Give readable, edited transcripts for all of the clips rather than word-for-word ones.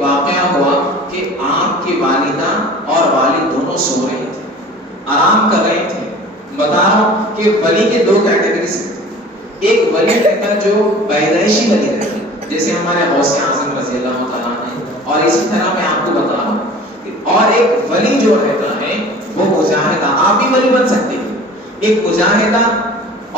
واقعہ ہوا کہ آپ کی والدہ اور والد دونوں سو رہے تھے، آرام کر رہے تھے. بتا رہا ہوں کہ ولی کے دو کیٹیگریز ہیں. ایک ولی رہتا ہے جو پیدائشی ولی رہتا ہے، جیسے ہمارے غوث اعظم رضی اللہ تعالیٰ عنہ، اور اسی طرح میں آپ کو بتا رہا ہوں. اور ایک ولی جو رہتا ہے وہ مجاہدہ، آپ بھی ولی بن سکتے ہیں. ایک مجاہدہ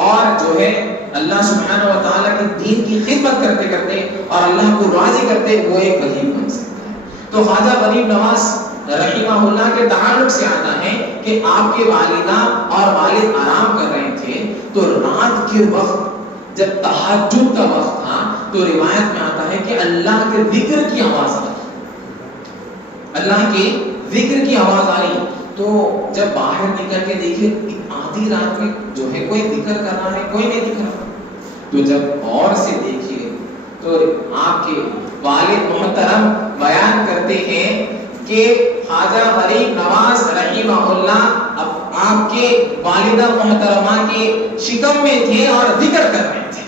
اور جو ہے اللہ سبحانہ و تعالیٰ کے دین کی خدمت کرتے کرتے اور اللہ کو راضی کرتے، وہ ایک ولی بن سکتا ہے. تو خواجہ غریب نواز رحمہ اللہ کے تعلق سے آتا ہے کہ آپ کے والدہ اور والد آرام کر رہے تھے، تو رات کے وقت جب تہجد کا وقت تھا تو روایت میں آتا ہے کہ اللہ کے ذکر کی آواز آئی، اللہ کے ذکر کی آواز آئی. تو جب باہر نکل کے دیکھے آدھی رات میں جو ہے کوئی ذکر کر رہا ہے، کوئی نہیں دکھ رہا. تو جب غور سے دیکھیے تو آپ کے والد محترم بیان کرتے ہیں کہ خواجہ غریب نواز رحمہ اللہ اب آپ کے والدہ محترمہ کے شکم میں تھے اور ذکر کر رہے تھے.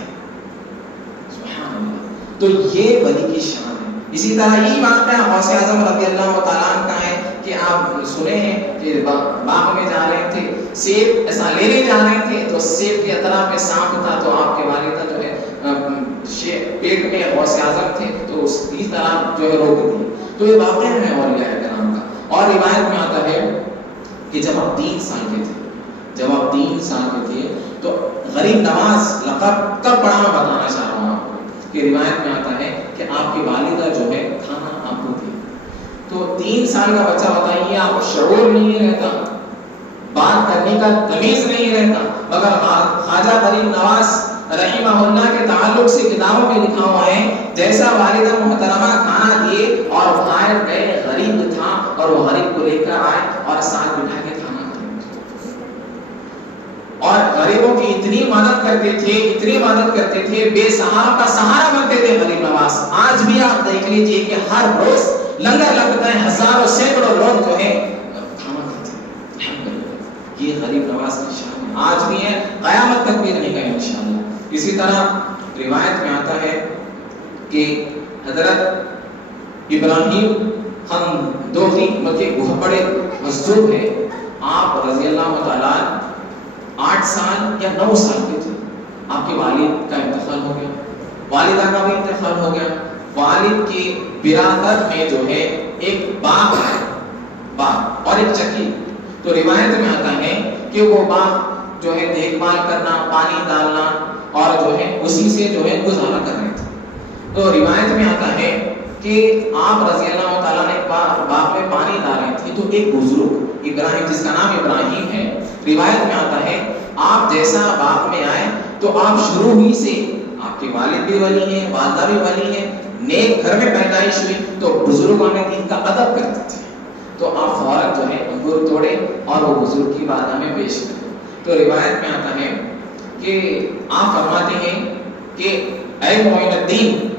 سبحان اللہ. تو یہ ولی کی شان ہے. اسی طرح یہی بات ہے غوث اعظم رضی اللہ تعالیٰ عنہ کا ہے کہ آپ سنے ہیں کہ باغ میں جا رہے تھے، سیب ایسا لینے جا رہے تھے تو سیب کے اطراف میں سانپ تھا، تو آپ کے والدہ جو ہے پیٹ میں غوث اعظم تھے تو اس کی طرح جو ہے روک دی. تو یہ واقعہ ہے اولیاء کرام کا. اور روایت میں آتا ہے کہ جب آپ 3 سال کے تھے تو غریب نواز لقب کب پڑھا میں بتانا چاہ رہا ہوں آپ کو کہ روایت میں آتا ہے کہ آپ کی والدہ جو ہے کھانا آپ کو تھی. تو 3 سال کا بچہ بتائیے، آپ کو شعور نہیں رہتا، بات کرنے کا تمیز نہیں رہتا، مگر خواجہ غریب نواز رحمہ اللہ کے تعلق سے کتابوں میں لکھا ہوا ہے جیسا والدہ محترمہ کھانا دیے اور باہر گئے، غریب تھا اور وہ غریب کو لے کر آئے اور ساتھ بٹھا کے کھانا کھائے. اور غریبوں کی اتنی مدد کرتے تھے بے سہارا کا سہارا بنتے تھے غریب نواز. آج بھی آپ دیکھ لیجئے کہ ہر روز لنگر لگتا ہے، ہزاروں سینکڑوں لوگ جو ہے کھانا کھاتے ہیں. یہ غریب نواز کی شان ہے، آج بھی ہے، قیامت تک بھی رہے گا انشاءاللہ. اسی طرح روایت میں آتا ہے کہ حضرت ابراہیم خندوخی مکے بہت بڑے مظلوم ہیں، آپ رضی اللہ تعالیٰ 8 سال یا 9 سال کے تھے، آپ کے والد کا انتقال ہو گیا، والدہ کا بھی انتقال ہو گیا. والد کی وراثت میں جو ہے ایک باغ ہے، باغ اور ایک چکی. تو روایت میں آتا ہے کہ وہ باغ جو ہے دیکھ بھال کرنا، پانی ڈالنا اور جو ہے اسی سے جو ہے گزارا کر رہے تھے. تو روایت میں آتا ہے کہ آپ رضی اللہ تعالیٰ نے باغ میں پانی ڈال رہے تھے تو ایک بزرگ ابراہیم، جس کا نام ابراہیم ہے، روایت میں آتا ہے آپ جیسا باغ میں آئے تو آپ شروع ہی سے، آپ کے والد بھی ولی ہیں، والدہ بھی ولی ہیں، نیک گھر میں پیدائش ہوئی، تو بزرگوں نے دین کا ادب کرتے تھے. تو آپ فوراً جو ہے انگور توڑے اور وہ بزرگ کی بارگاہ میں پیش کرے. تو روایت میں آتا ہے کہ آپ فرماتے ہیں کہ اے معین الدین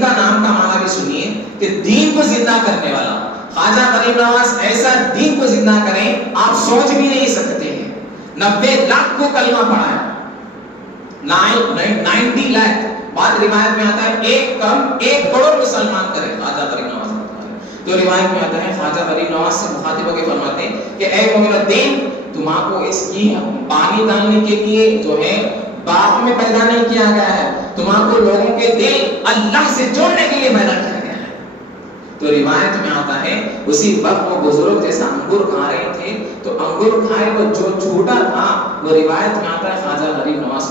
کا نام کا معنی بھی سنیے کہ دین کو زندہ کرنے والا. خواجہ غریب نواز ایسا دین کو زندہ کریں آپ سوچ بھی نہیں سکتے ہیں. 90 لاکھ کو کلمہ پڑھا ہے، 90 لاکھ. بعد روایت میں آتا ہے 1 کروڑ مسلمان کرے خواجہ غریب نواز. تو روایت میں آتا ہے خواجہ غریب نواز سے مخاطب ہو کے فرماتے ہیں کہ اے معین الدین، تم کو اس کی پانی ڈالنے کے لیے جو ہے باغ میں پیدا نہیں کیا گیا ہے، تم کو لوگوں کے دل اللہ سے جوڑنے کے لیے پیدا کیا گیا ہے. تو روایت میں آتا ہے اسی وقت وہ بزرگ جیسا انگور کھا رہے تھے تو انگور کھائے وہ جو چھوٹا تھا، وہ روایت میں آتا ہے خواجہ غریب نواز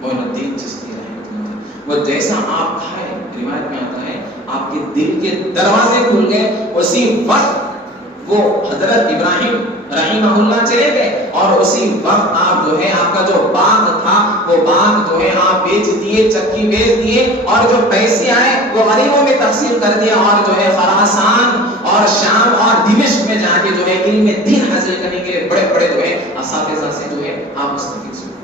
معین الدین چشتی رحمۃ اللہ، وہ جیسا آپ کھائے، روایت میں آتا ہے آپ کے دل کے دروازے کھل گئے. اسی وقت وہ حضرت ابراہیم رحمہ اللہ چلے گئے اور اسی وقت آپ جو ہے آپ کا جو باغ تھا وہ باغ جو ہے آپ بیچ دیے، چکی بیچ دیے اور جو پیسے آئے وہ غریبوں میں تقسیم کر دیا اور جو ہے خراسان اور شام اور دمشق میں جا کے جو ہے علم دین حاصل کرنے کے لیے بڑے بڑے جو ہے اساتذہ سے جو ہے آپ مستفید ہوئے.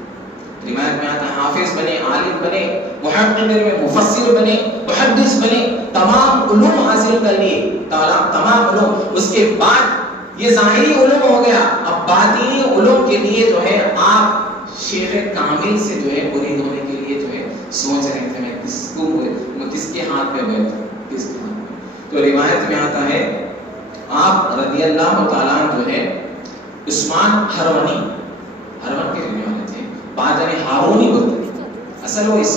روایت میں آتا ہے حافظ بنے، عالم بنے، محقق میں مفسر بنے، محدث بنے، تمام علوم حاصل کر لیے، تمام علوم. اس کے بعد یہ ظاہری علوم ہو گیا، اب باطنی علوم کے لیے جو ہے آپ شیخ کامل سے جو ہے مرید ہونے کے لیے جو ہے سوچ رہے تھے میں کس کے ہاتھ میں بیٹھوں، کس کے ہاتھ میں. تو روایت میں آتا ہے آپ رضی اللہ تعالیٰ جو ہے عثمان ہرونی کے رہنے والے تھے، بعد میں ہارونی بولتے تھے، اصل وہ اس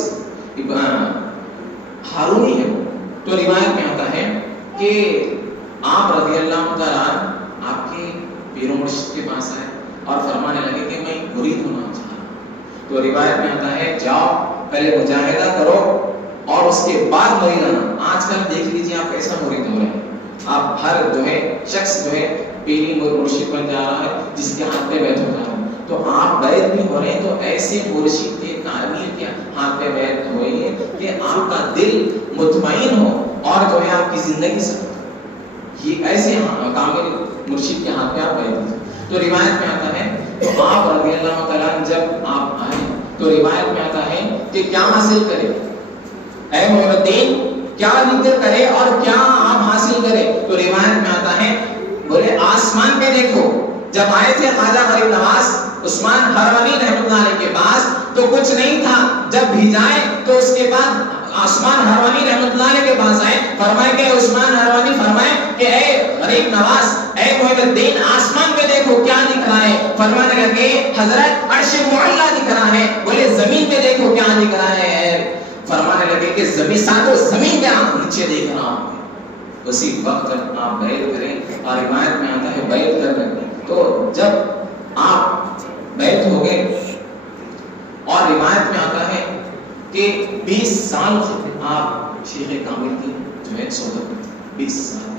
ہارونی ہے وہ. تو روایت میں آتا ہے کہ آپ رضی اللہ تعالیٰ آپ کے پیر و مرشد کے پاس آئے اور فرمانے لگے کہ میں مرید ہونا چاہتا ہوں. تو روایت میں آتا ہے جاؤ پہلے مجاہدہ کرو اور اس کے بعد مرید آنا. آج کل دیکھ لیجیے آپ کیسا مرید ہو رہے ہیں. آپ ہر جو ہے شخص جو ہے پیری مرشد بن جا رہا ہے جس کے ہاتھ پہ بیعت ہو جا رہا ہے. تو آپ بیعت بھی ہو رہے ہیں تو ایسے مرشد کے کامل کے ہاتھ پہ بیعت ہوئیے کہ آپ کا دل مطمئن ہو اور جو ہے آپ کی زندگی سے یہ ایسے کامل مرشد کے ہاتھ پہ آپ بیعت ہو. تو روایت میں آتا ہے تو آپ رضی اللہ تعالیٰ جب آپ آئے تو روایت میں آتا ہے کہ کیا حاصل کرے اے معین الدین، کیا ذکر کرے اور کیا آپ حاصل کرے. تو روایت میں آتا ہے بولے آسمان پہ دیکھو. جب آئے تھے خواجہ غریب نواز عثمان ہرونی رحمۃ اللہ علیہ کے پاس تو کچھ نہیں تھا. جب بھیجائے تو اس کے بعد عثمان ہرونی رحمۃ اللہ علیہ کے پاس آئے، فرمائے کہ عثمان ہرونی فرمائے کہ اے غریب نواز، اے معین الدین، آسمان پہ دیکھو کیا دکھ رہا ہے. فرمانے لگے حضرت عرش معلیٰ دکھ رہا ہے. بولے زمین پہ دیکھو کیا دکھ رہا ہے. فرمانے لگے کہ زمین ساتھوں زمین پہ آپ نیچے دیکھ رہا ہوں. اسی وقت جب آپ بیعت کریں اور روایت میں آتا ہے بیعت کر لیں تو جب آپ بیعت ہو گئے اور روایت میں آتا ہے کہ 20 سال آپ شیخ کامل کی جو ہے صحبت میں تھے. 20 سال.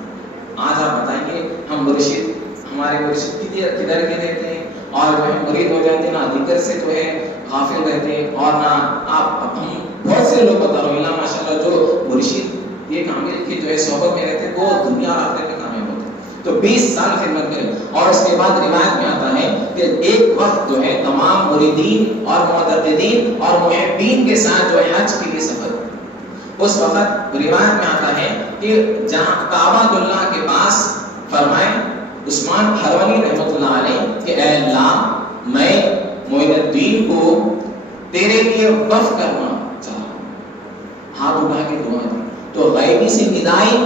آج آپ بتائیے ہم مرشد، ہمارے مرشد کدھر کے رہتے ہیں اور جو ہے مرید ہو جاتے ہیں، نہ ذکر سے تو ہے غافل رہتے ہیں اور نہ آپ ہم بہت سے لوگ بتا رہے ہیں اللہ ماشاءاللہ جو مرشد یہ کامل کی جو ہے صحبت میں رہتے ہیں وہ دنیا اور آخرت میں کامیاب ہوتے ہیں. تو 20 سال خدمت کرے اور اس کے بعد روایت میں آتا ہے کہ ایک وقت جو ہے تمام مریدین اور معتقدین اور محبین کے ساتھ جو ہے حج کے لیے سفر. اس وقت روایت میں آتا ہے کہ جہاں کعبۃ اللہ کے پاس فرمائے عثمان ہرونی رحمۃ اللہ علیہ کہ اے اللہ میں معین الدین کو تیرے لیے وقف کرنا چاہتا ہوں. ہاتھ اٹھا کے دعا دی تو غیبی سے ندائی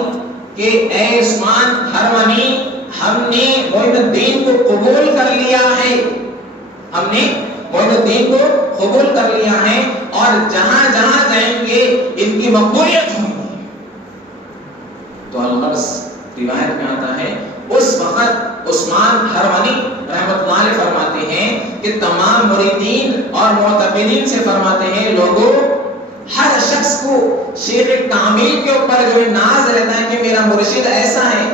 کہ اے عثمان ہرونی، ہم نے معین الدین کو قبول کر لیا ہے، ہم نے معین الدین کو قبول کر لیا ہے اور جہاں جہاں جائیں گے ان کی مقبولیت ہوگی. تو الغرض روایت میں آتا ہے اس وقت عثمان ہرونی رحمۃ اللہ علیہ فرماتے ہیں کہ تمام مریدین اور معتقدین سے فرماتے ہیں لوگوں ہر شخص کو شیخ کامل کے اوپر جو ناز رہتا ہے کہ میرا مرشد ایسا ہے،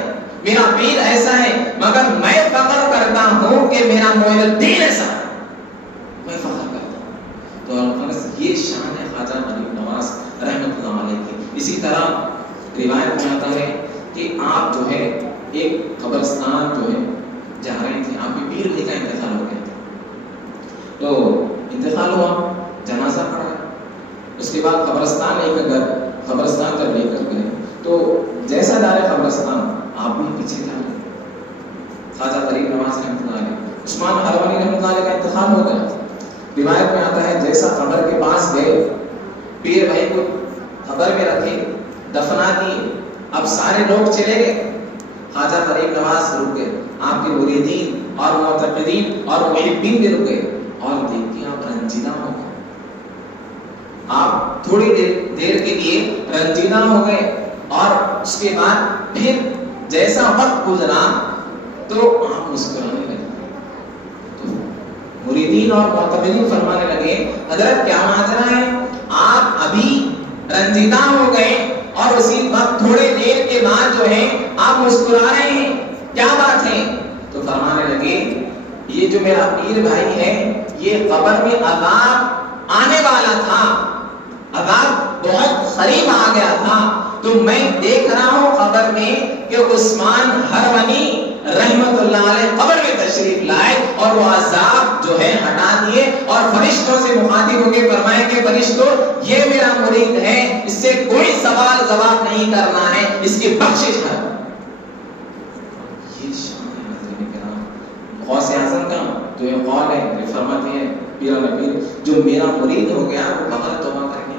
میرا پیر ایسا ہے، مگر میں فخر کرتا ہوں کہ میرا معین الدین ایسا ہے. میں فخر کرتا ہوں. تو الغرض یہ شان ہے خواجہ غریب نواز رحمۃ اللہ علیہ کی. اسی طرح روایت میں آتا ہے کہ آپ جو ہے ایک قبرستان جو ہے جا رہے تھے، آپ کے پیر بھائی کا انتقال ہو گیا تھا. تو انتقال ہوا، جنازہ پڑا، اس کے بعد قبرستان لے کر گئے. قبرستان جب لے کر گئے تو جیسا دار قبرستان آپ بھی پیچھے جا رہے. خواجہ غریب نواز رحمۃ اللہ علیہ عثمان ہرونی رحمۃ اللہ علیہ کا انتقال ہو گیا. روایت میں آتا ہے جیسا قبر کے پاس گئے، پیر بھائی کو قبر میں رکھے، دفنا دیے. اب سارے لوگ چلے گئے، خواجہ غریب نواز رک گئے. آپ کے مریدین اور معتقدین اور محبین بھی رک گئے اور دیکھتے آپ رنجیدہ ہو گئے. آپ تھوڑی دیر کے لیے رنجیدہ ہو گئے اور اس کے بعد پھر جیسا وقت گزرا تو آپ مسکرانے لگے. تو مریدین اور معتقدین فرمانے لگے حضرت کیا ماجرا ہے، آپ ابھی رنجیدہ ہو گئے اور اسی وقت تھوڑے دیر کے بعد جو ہے آپ مسکرا رہے ہیں، کیا بات ہے؟ تو فرمانے لگے یہ جو میرا پیر بھائی ہے یہ قبر میں عذاب آنے والا تھا، عذاب بہت قریب آ گیا تھا، تو میں دیکھ رہا ہوں قبر میں کہ عثمان ہرونی رحمت اللہ علیہ قبر میں تشریف لائے اور وہ عذاب جو ہے ہٹا دیے اور فرشتوں سے مخاطب ہو کے فرمائے کہ فرشتوں یہ میرا مرید ہے، اس سے کوئی سوال جواب نہیں کرنا ہے، اس کی بخشش ہے. یہ شان ہے حضرت کرام غوث اعظم کا جو یہ قول ہے، یہ فرماتے ہیں پیرا پیر جو میرا مرید ہو گیا وہ بغیر توبہ کرنے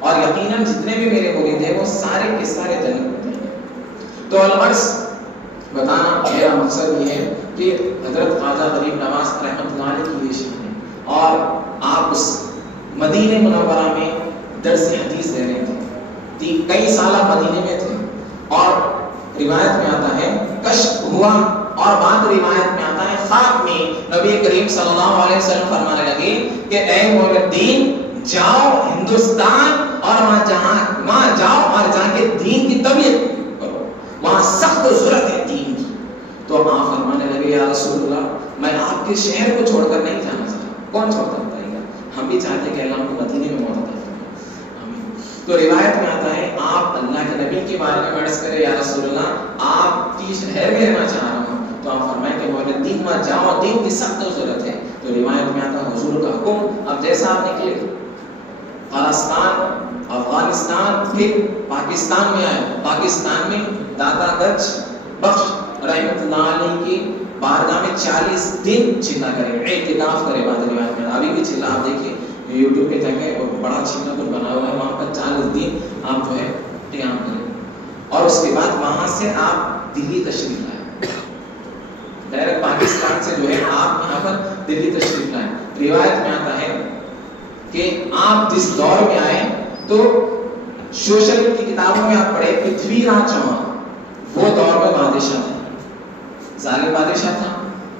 اور یقیناً جتنے بھی میرے مرید ہیں وہ سارے کے سارے جنت میں ہیں. تو الغرض بتانا میرا مقصد یہ ہے کہ حضرت خواجہ غریب نواز رحمۃ اللہ علیہ کی یہ شان ہے، اور آپ اس مدینہ منورہ میں درس حدیث دے رہے تھے، کئی سالہ مدینے میں تھے، اور روایت میں آتا ہے کشف ہوا، اور بعد روایت میں آتا ہے خواب میں نبی کریم صلی اللہ علیہ وسلم فرمانے لگے کہ اے محی الدین جاؤ ہندوستان اور وہاں جاؤ اور جا کے دین کی تبلیغ کرو، وہاں سخت ضرورت ہے دین کی۔ تو آپ فرمانے لگے یا رسول اللہ میں آپ کے شہر کو چھوڑ کر نہیں جانا چاہتا، کون چھوڑتا بتائیے گا، ہم بھی چاہتے کہ اللہ کو مدینے میں موت عطا فرمائے، آمین۔ تو روایت میں آتا ہے آپ اللہ کے نبی کے بارے میں عرض کرے یا رسول اللہ آپ کی شہر میں رہنا چاہ رہا ہوں، تو آپ فرمائیں کہ محی الدین وہاں جاؤ، دین کی سخت ضرورت ہے۔ تو روایت میں آتا ہے حضور کا حکم، اب جیسا آپ نکلے خالستان افغانستان پھر پاکستان میں آئے، پاکستان میں داتا گنج بخش رحمۃ اللہ علیہ کی بارگاہ میں 40 دن چلا کرے، اعتکاف کرے، بعد روایت میں ابھی بھی چلا، آپ دیکھیے یوٹیوب پہ جا کے بڑا چلا کچھ بنا ہوا ہے، وہاں پر 40 دن آپ جو ہے قیام کریں، اور اس کے بعد وہاں سے آپ دلی تشریف لائے، ڈائریکٹ پاکستان سے جو ہے آپ یہاں پر دلی تشریف لائے۔ روایت میں آتا ہے کہ آپ جس دور میں آئے تو سوشل کی کتابوں میں آپ پڑھے پرتھوی راج چوہان وہ دور میں بادشاہ تھا، ظالم بادشاہ تھا،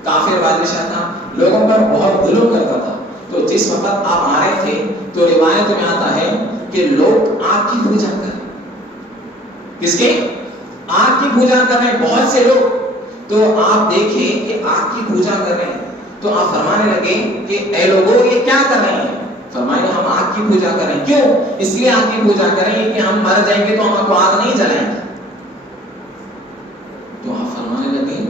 کافر بادشاہ تھا، لوگوں پر بہت ظلم کرتا تھا۔ تو جس وقت آپ آ رہے تھے تو روایت میں آتا ہے کہ لوگ آگ کی پوجا کر رہے، کس کے؟ آگ کی پوجا کر رہے ہیں بہت سے لوگ۔ تو آپ دیکھیں کہ آگ کی پوجا کر رہے ہیں، تو آپ فرمانے لگے کہ اے لوگوں یہ کیا کر رہے ہیں؟ فرمایا ہم آگ کی پوجا کر رہے ہیں، کیوں؟ اس لیے آگ کی پوجا کر رہے ہیں کہ ہم مر جائیں گے تو ہم کو آگ نہیں جلائیں گے۔ تو آپ فرمانے لگے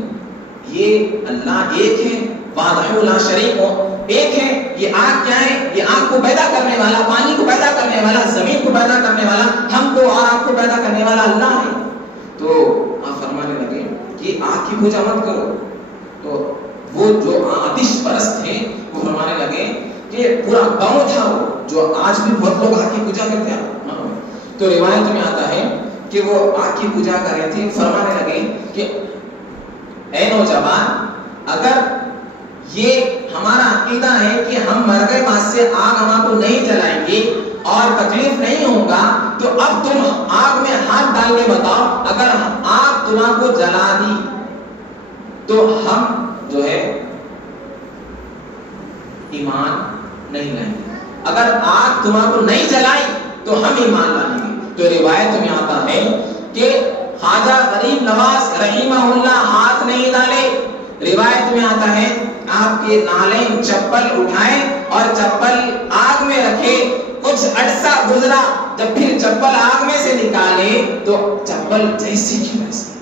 یہ اللہ ایک ہے، وحدہ لا شریک ہو، ایک ہے، یہ آگ کیا ہے؟ یہ آگ کو پیدا کرنے والا، پانی کو پیدا کرنے والا، زمین کو پیدا کرنے والا، ہم کو اور آپ کو پیدا کرنے والا اللہ ہے۔ تو آپ فرمانے لگے کہ آگ کی پوجا مت کرو۔ تو وہ جو آتش پرست تھے وہ فرمانے لگے کہ پورا گاؤں تھا وہ، جو آج بھی بہت لوگ آگ کی پوجا کرتے ہیں۔ تو روایت میں آتا ہے کہ وہ آگ کی پوجا کر رہے تھے، فرمانے لگے کہ اے نوجوان اگر یہ ہمارا عقیدہ ہے کہ ہم مر گئے بعد سے آگ ہم کو نہیں جلائیں گے اور تکلیف نہیں ہوگا، تو اب تم آگ میں ہاتھ ڈال کے بتاؤ اگر آگ تمہارے کو جلا دی تو ہم جو ہے ایمان نہیں لائیں گے، اگر آگ تمہارے کو نہیں جلائی تو ہم ایمان لائیں گے۔ تو روایت میں آتا ہے کہ خواجہ غریب نواز رحمہ اللہ ہاتھ نہیں ڈالے، روایت میں آتا ہے آپ کے نالین چپل اٹھائے اور چپل آگ میں رکھے، کچھ عرصہ گزرا، جب پھر چپل آگ میں سے نکالے تو چپل جیسی کی ویسی۔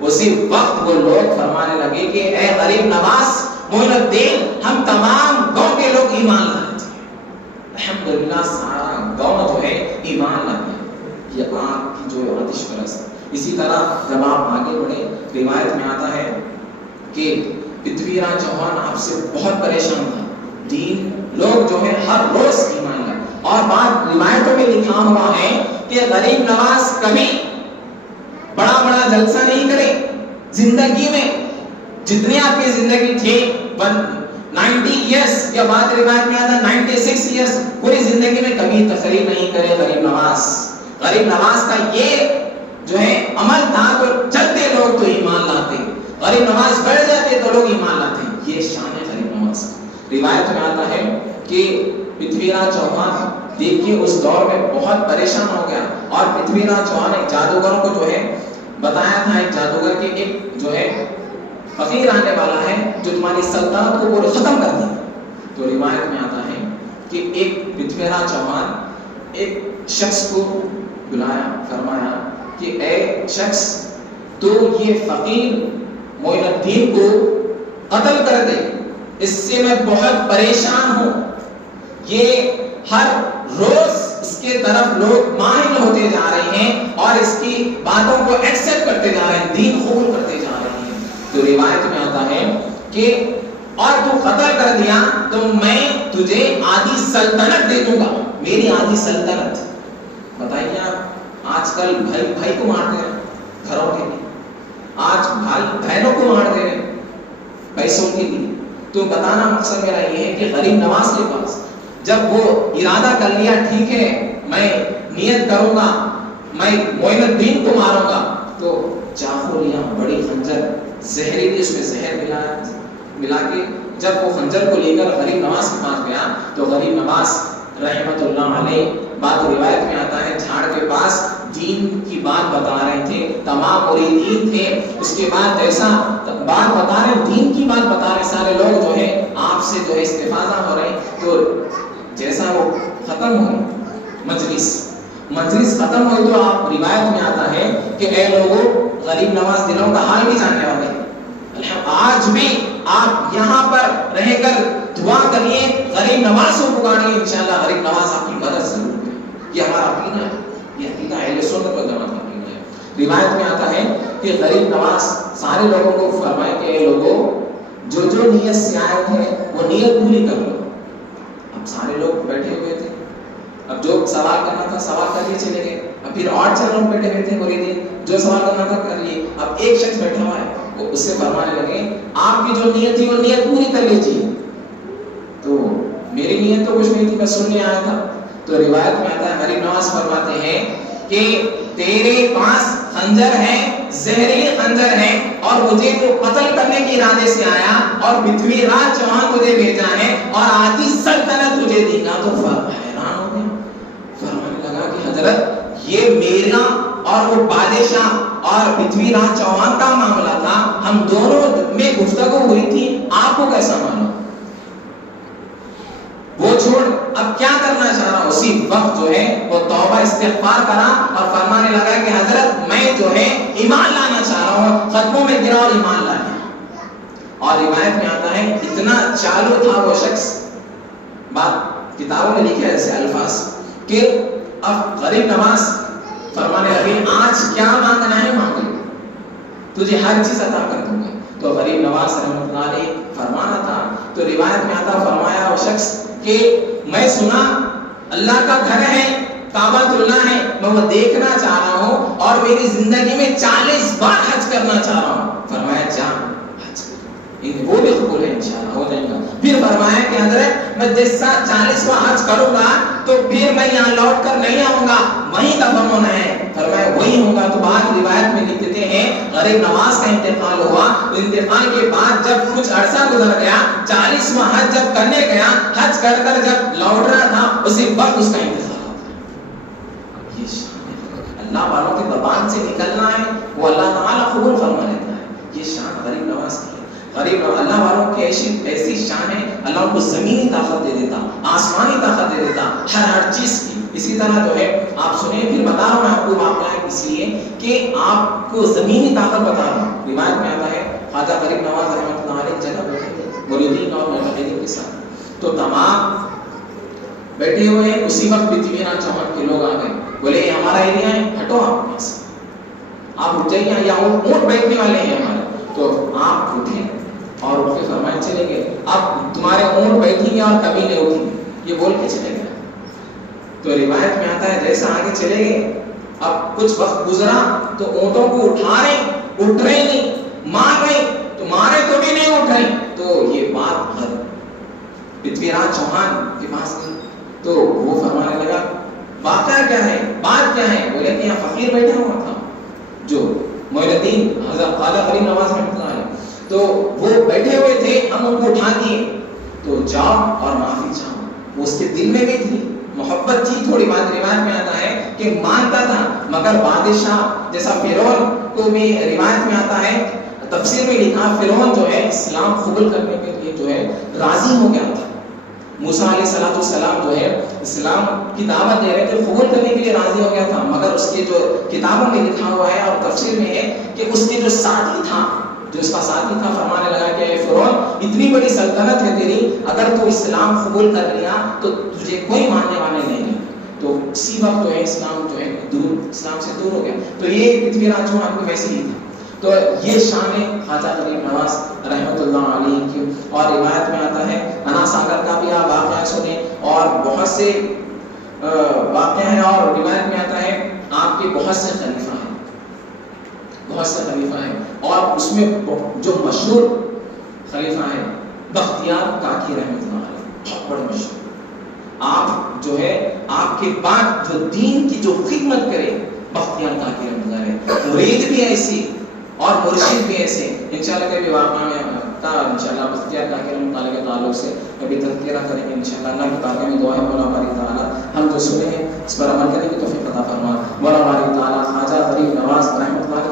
اسی وقت وہ لوگ فرمانے لگے کہ اے غریب نواز محی الدین ہم تمام گاؤں کے لوگ ایمان لائے تھے، الحمدللہ سارا گاؤں جو ہے ایمان لا گیا۔ یہ آگ کی جو آتش پرست۔ اسی طرح جب آپ آگے بڑھے روایت میں آتا ہے کہ پرتھوی راج چوہان آپ سے بہت پریشان تھا، دین لوگ جو ہے ہر روز ایمان لائے، اور بعد روایتوں میں لکھا ہوا ہے کہ غریب نواز کبھی بڑا بڑا جلسہ نہیں کرے زندگی میں، جتنی آپ کی زندگی تھی 90 ایئرس یا بعد روایت میں آتا 96 ایئرس، پوری زندگی میں کبھی تقریر نہیں کرے غریب نواز۔ غریب نواز کا یہ جو ہے عمل تھا، تو چلتے لوگ تو ایمان لاتے، غریب نواز بڑھ جاتے تو لوگ ایمان لاتے۔ یہ شان ہے غریب نواز۔ روایت میں آتا ہے کہ پرتھوی راج چوہان دیکھیے اس دور میں بہت پریشان ہو گیا، اور پرتھوی راج چوہان ایک جادوگر کو جو ہے بتایا تھا، ایک جادوگر کے ایک جو ہے فقیر آنے والا ہے جو تمہاری سلطنت کو پورے ختم کر دے۔ تو روایت میں آتا ہے کہ ایک پرتھوی راج چوہان ایک شخص کو بلایا، فرمایا کہ اے شخص تو یہ فقیر محی الدین کو قتل کر دے، اس سے میں بہت پریشان ہوں، یہ ہر روز اس کے طرف لوگ مائل ہوتے جا رہے ہیں اور اس کی باتوں کو ایکسپٹ کرتے جا رہے ہیں، دین قبول کرتے جا رہے ہیں۔ تو روایت میں آتا ہے کہ اور تو قتل کر دیا تو میں تجھے آدھی سلطنت دے دوں گا، میری آدھی سلطنت۔ بتائیے آپ آج کل بھائی بھائی کو مارتے ہیں گھروں کے لیے، بہنوں کو مار دے رہے ہیں پیسوں کے لیے. تو بتانا مقصد میرا یہ ہے کہ غریب نواز کے پاس جب وہ ارادہ کر لیا ٹھیک ہے میں نیت کروں گا میں معین الدین کو ماروں گا, تو چاقو لیا, بڑی خنجر زہریلی اس میں زہر ملا کے جب وہ خنجر کو لے کر غریب نواز کے پاس گیا تو غریب نواز رحمت اللہ علیہ بات روایت میں آتا ہے جھاڑ کے پاس دین کی بات بتا رہے تھے, تمام مریدین تھے, اس کے بعد جیسا بات بتا رہے دین کی بات بتا رہے سارے لوگ جو ہے آپ سے جو ہے استفادہ ہو رہے, تو جیسا وہ ختم ہوئی مجلس ختم ہوئی تو آپ روایت میں آتا ہے کہ اے لوگوں غریب نواز دلوں کا حال بھی جاننے والے ہیں, آج بھی آپ یہاں پر رہ کر دعا کریے غریب نواز کو پکاریے, انشاءاللہ غریب نواز آپ کی مدد ضرور کرے. یہ ہمارا عقیدہ ہے, یہ عقیدہ اہل سنت والجماعت کا عقیدہ ہے. روایت میں آتا ہے کہ غریب نواز سارے لوگوں کو فرمائے کہ اے لوگوں جو نیت سے آئے تھے وہ نیت پوری کر لو. اب سارے لوگ بیٹھے ہوئے تھے, اب جو سوال کرنا تھا سوال کر لیے چلے گئے, اب پھر اور 4 لوگ بیٹھے ہوئے تھے مریدین جو سوال کرنا تھا کر لیے. اب ایک شخص بیٹھا ہوا ہے وہ اس سے فرمانے لگے آپ کی جو نیت تھی وہ نیت پوری کر لیجیے. تو میری نیت تو کچھ نہیں تھی, میں سننے آیا تھا. تو روایت میں آتا ہے غریب نواز فرماتے ہیں کہ تیرے پاس خنجر ہے, زہریلی خنجر ہے, اور مجھے تو قتل کرنے کے ارادے سے آیا اور پرتھوی راج چوہان تجھے بھیجا ہے اور آتی سلطنت تجھے دی گا. تو حیران ہو گیا, فرمانے لگا کہ حضرت یہ میرا اور وہ بادشاہ اور پرتھوی راج چوہان کا معاملہ تھا, ہم دونوں میں گفتگو ہوئی تھی, آپ کو کیسا معلوم؟ وہ چھوڑ اب کیا کرنا چاہ رہا. اسی وقت جو ہے وہ توبہ استغفار کرا اور فرمانے لگا کہ حضرت میں جو ہے ایمان لانا چاہ رہا ہوں, قدموں میں گرا اور ایمان لایا. اور روایت میں آتا ہے اتنا چالو تھا وہ شخص, بات کتابوں میں لکھے ایسے الفاظ کہ اب غریب نواز فرمانے لگے آج کیا مانگنا ہے مانگ لے, تجھے ہر چیز عطا کر دوں گا. تو غریب نواز رحمۃ اللہ علیہ فرمانا تھا. تو روایت میں آتا فرمایا وہ شخص کہ میں سنا اللہ کا گھر ہے, کعبۃ اللہ ہے, میں وہ دیکھنا چاہ رہا ہوں اور میری زندگی میں 40 بار حج کرنا چاہ رہا ہوں. فرمایا جا حج کر, وہ بھی قبول ہے انشاءاللہ ہو جائے گا. پھر فرمایا کہ حضرت میں جیسا 40واں حج کروں گا تو پھر میں یہاں لوٹ کر نہیں آؤں گا, وہیں دفن ہونا ہے. فرمایا وہی ہوگا. تو بعد روایت میں لکھتے ہیں غریب نواز کا انتقال ہوا, انتقال کے بعد جب کچھ عرصہ گزر گیا 40واں حج جب کرنے گیا, حج کر کر جب لوٹ رہا تھا اسی وقت اس کا انتقال ہو گیا. یہ شان اللہ والوں کی زبان سے نکلنا ہے وہ اللہ تعالیٰ قبول فرما لیتا ہے. یہ شان غریب نواز کی ہے. غریب اللہ والوں کی ایسی شان ہے, اللہ ان کو زمینی طاقت دے دیتا, آسمانی طاقت دے دیتا, ہر چیز کی. اسی طرح جو ہے آپ سنیں, پھر بتا رہا ہوں میں آپ کو واقعہ اس لیے کہ آپ کو زمینی طاقت بتا رہا ہوں. روایت میں آتا ہے خواجہ غریب نواز رحمۃ اللہ علیہ جگہ بیٹھے تھے مریدین اور مجاہدین کے ساتھ, تو تمام بیٹھے ہوئے ہیں. اسی وقت پرتھوی راج چوہان کے لوگ آ گئے, بولے یہ ہمارا ایریا ہے, ہٹو آپ یہاں سے, آپ اٹھ جائیے, یا اونٹ بیٹھنے والے ہیں ہمارے. تو آپ اٹھے اور اٹھ کے فرمائے چلے گئے, اب تمہارے اونٹ بیٹھیں گے اور کبھی نہیں اٹھیں گے, یہ بول کے چلے گئے. تو روایت میں آتا ہے جیسا آگے چلے گئے, اب کچھ وقت گزرا تو اونٹوں کو اٹھا رہے, اٹھ رہے نہیں, مار رہے تو مارے تو بھی نہیں اٹھ رہے. تو یہ بات پرتھوی راج چوہان کے پاس گئی. تو وہ فرمانے لگا واقعہ کیا ہے, بات کیا ہے؟ بولے کہ یہاں فقیر بیٹھا ہوا تھا جو معین الدین حضرت خواجہ غریب نواز رحمۃ اللہ علیہ, تو وہ بیٹھے ہوئے تھے, ہم ان کو اٹھا دیے, تو جاؤ اور معافی چاہو. وہ اس کے دل میں بھی تھی, محبت تھی تھوڑی. بات روایت میں آتا ہے کہ مانتا تھا, مگر بادشاہ جیسا فرعون کو بھی روایت میں آتا ہے, تفسیر میں لکھا فرعون جو ہے اسلام قبول کرنے کے لیے جو ہے راضی ہو گیا تھا. موسیٰ علیہ السلام جو ہے اسلام کی دعوت دے رہے تھے, قبول کرنے کے لیے راضی ہو گیا تھا, مگر اس کے جو کتابوں میں لکھا ہوا ہے اور تفسیر میں ہے کہ اس کے جو ساتھی تھا, جو اس کا ساتھی تھا, فرمانے لگا کہ اے فرعون اتنی بڑی سلطنت ہے تیری, اگر تو اسلام قبول کر لیا تو تجھے کوئی ماننے والے نہیں ہے. تو اسی وقت جو ہے اسلام جو ہے اسلام سے دور ہو گیا. تو یہ پرتھوی راج چوہان کو ویسے ہی تھا. تو یہ شان ہے خواجہ غریب نواز رحمۃ اللہ علیہ کی. اور روایت میں آتا ہے انا ساگر کا بھی آپ واقعہ سنیں, اور بہت سے واقعہ ہیں, اور روایت میں آتا ہے آپ کے بہت سے خلیفہ ہیں. بہت سے خلیفہ ہیں، اور اس میں جو مشہور خلیفہ ہیں بختیار کاکی رحمۃ اللہ علیہ، بہت بڑے مشہور. آپ جو ہے آپ کے بعد جو دین کی جو خدمت کرے بختیار کاکی رحمۃ اللہ علیہ، مرید بھی ایسی اور مرشد بھی ایسے. انشاءاللہ کبھی واقعہ میں کا انشاءاللہ بختیار کاکی رحمۃ اللہ علیہ کے تعلق سے کبھی تذکرہ کریں گے انشاءاللہ. اللہ کی بارگاہ میں دعا ہے مولا باری تعالیٰ ہم جو سنے ہیں اس پر عمل کرنے کی توفیق عطا فرما. مولا باری تعالیٰ خواجہ غریب نواز رحمۃ اللہ